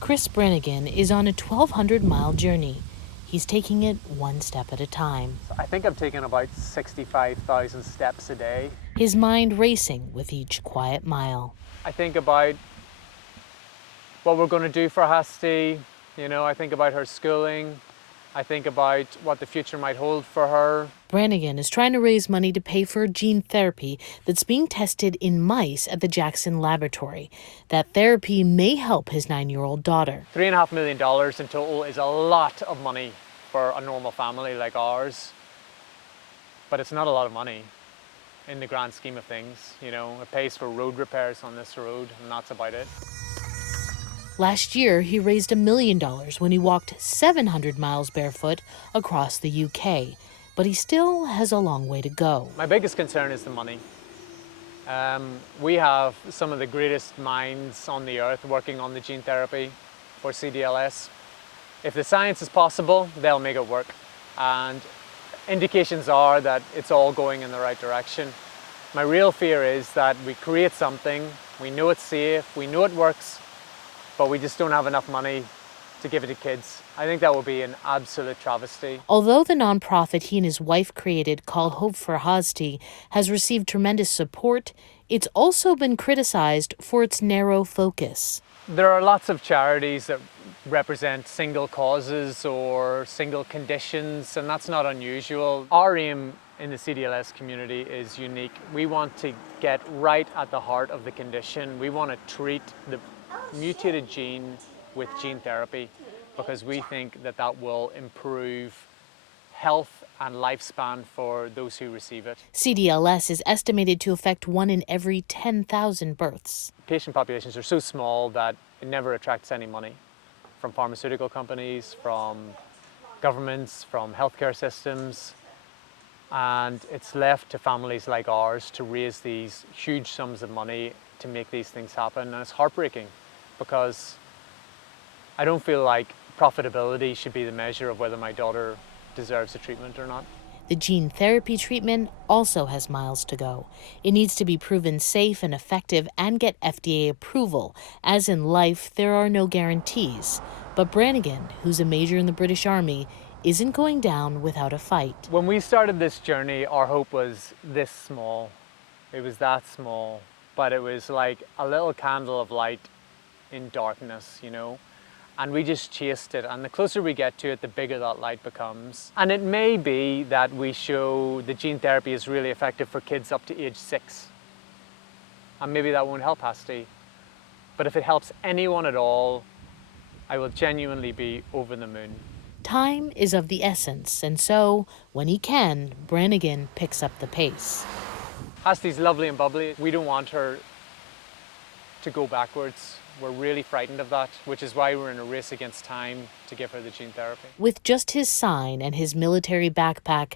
Chris Brannigan is on a 1,200-mile journey. He's taking it one step at a time. I think I've taken about 65,000 steps a day. His mind racing with each quiet mile. I think about what we're going to do for Hasty. I think about her schooling. I think about what the future might hold for her. Brannigan is trying to raise money to pay for gene therapy that's being tested in mice at the Jackson Laboratory. That therapy may help his 9-year-old daughter. $3.5 million in total is a lot of money for a normal family like ours. But it's not a lot of money in the grand scheme of things. It pays for road repairs on this road, and that's about it. Last year, he raised $1 million when he walked 700 miles barefoot across the UK. But he still has a long way to go. My biggest concern is the money. We have some of the greatest minds on the earth working on the gene therapy for CDLS. If the science is possible, they'll make it work. And indications are that it's all going in the right direction. My real fear is that we create something, we know it's safe, we know it works, but we just don't have enough money to give it to kids. I think that would be an absolute travesty. Although the nonprofit he and his wife created called Hope for Hasty has received tremendous support, it's also been criticized for its narrow focus. There are lots of charities that represent single causes or single conditions, and that's not unusual. Our aim in the CDLS community is unique. We want to get right at the heart of the condition. We want to treat the mutated gene with gene therapy because we think that that will improve health and lifespan for those who receive it. CDLS is estimated to affect 1 in every 10,000 births. Patient populations are so small that it never attracts any money from pharmaceutical companies, from governments, from healthcare systems. And it's left to families like ours to raise these huge sums of money to make these things happen. And it's heartbreaking because I don't feel like profitability should be the measure of whether my daughter deserves a treatment or not. The gene therapy treatment also has miles to go. It needs to be proven safe and effective and get FDA approval. As in life, there are no guarantees. But Brannigan, who's a major in the British Army, isn't going down without a fight. When we started this journey, our hope was this small. It was that small, but it was like a little candle of light in darkness, and we just chased it. And the closer we get to it, the bigger that light becomes. And it may be that we show the gene therapy is really effective for kids up to age 6. And maybe that won't help Hasty. But if it helps anyone at all, I will genuinely be over the moon. Time is of the essence, and so, when he can, Brannigan picks up the pace. Hasty's lovely and bubbly. We don't want her to go backwards. We're really frightened of that, which is why we're in a race against time to give her the gene therapy. With just his sign and his military backpack,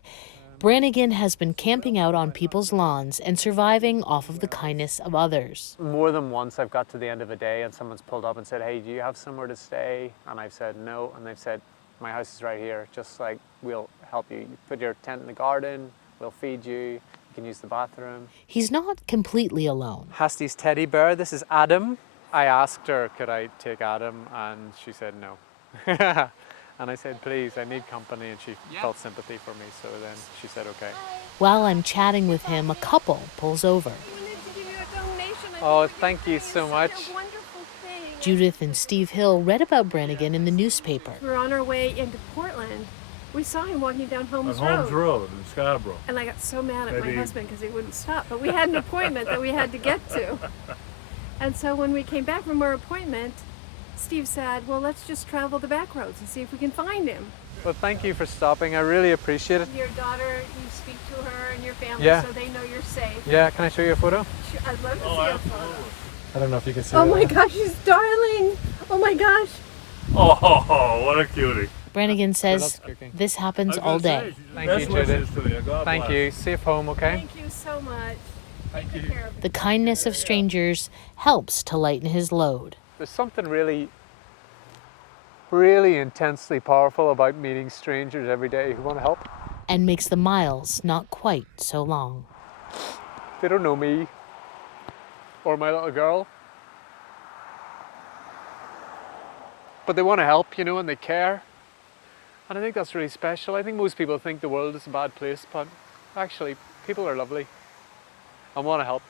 Brannigan has been camping out on people's lawns and surviving off of the kindness of others. More than once I've got to the end of a day and someone's pulled up and said, "Hey, do you have somewhere to stay?" And I've said no, and they've said, "My house is right here, just like we'll help you. You put your tent in the garden, we'll feed you, you can use the bathroom." He's not completely alone. Hasty's teddy bear, this is Adam. I asked her, could I take Adam? And she said no. And I said, please, I need company. And she felt sympathy for me. So then she said, okay. While I'm chatting with him, a couple pulls over. We wanted to give you a donation. Oh, thank you so much. Such a wonderful thing. Judith and Steve Hill read about Brannigan in the newspaper. We were on our way into Portland. We saw him walking down Holmes Road. Holmes Road in Scarborough. And I got so mad at my husband because he wouldn't stop. But we had an appointment that we had to get to. And so when we came back from our appointment, Steve said, well, let's just travel the back roads and see if we can find him. Well, thank you for stopping. I really appreciate it. Your daughter, you speak to her and your family so they know you're safe. Yeah, can I show you a photo? Sure, I'd love to see a photo. I don't know if you can see Oh it. my gosh, she's darling. Oh my gosh. Oh, what a cutie. Brannigan says this happens all day. Thank you, Judith. Thank you. Safe home, okay? Thank you so much. Thank you. The kindness of strangers helps to lighten his load. There's something really, really intensely powerful about meeting strangers every day who want to help. And makes the miles not quite so long. They don't know me or my little girl. but they want to help, you know, and they care. And I think that's really special. I think most people think the world is a bad place, but actually people are lovely and want to help.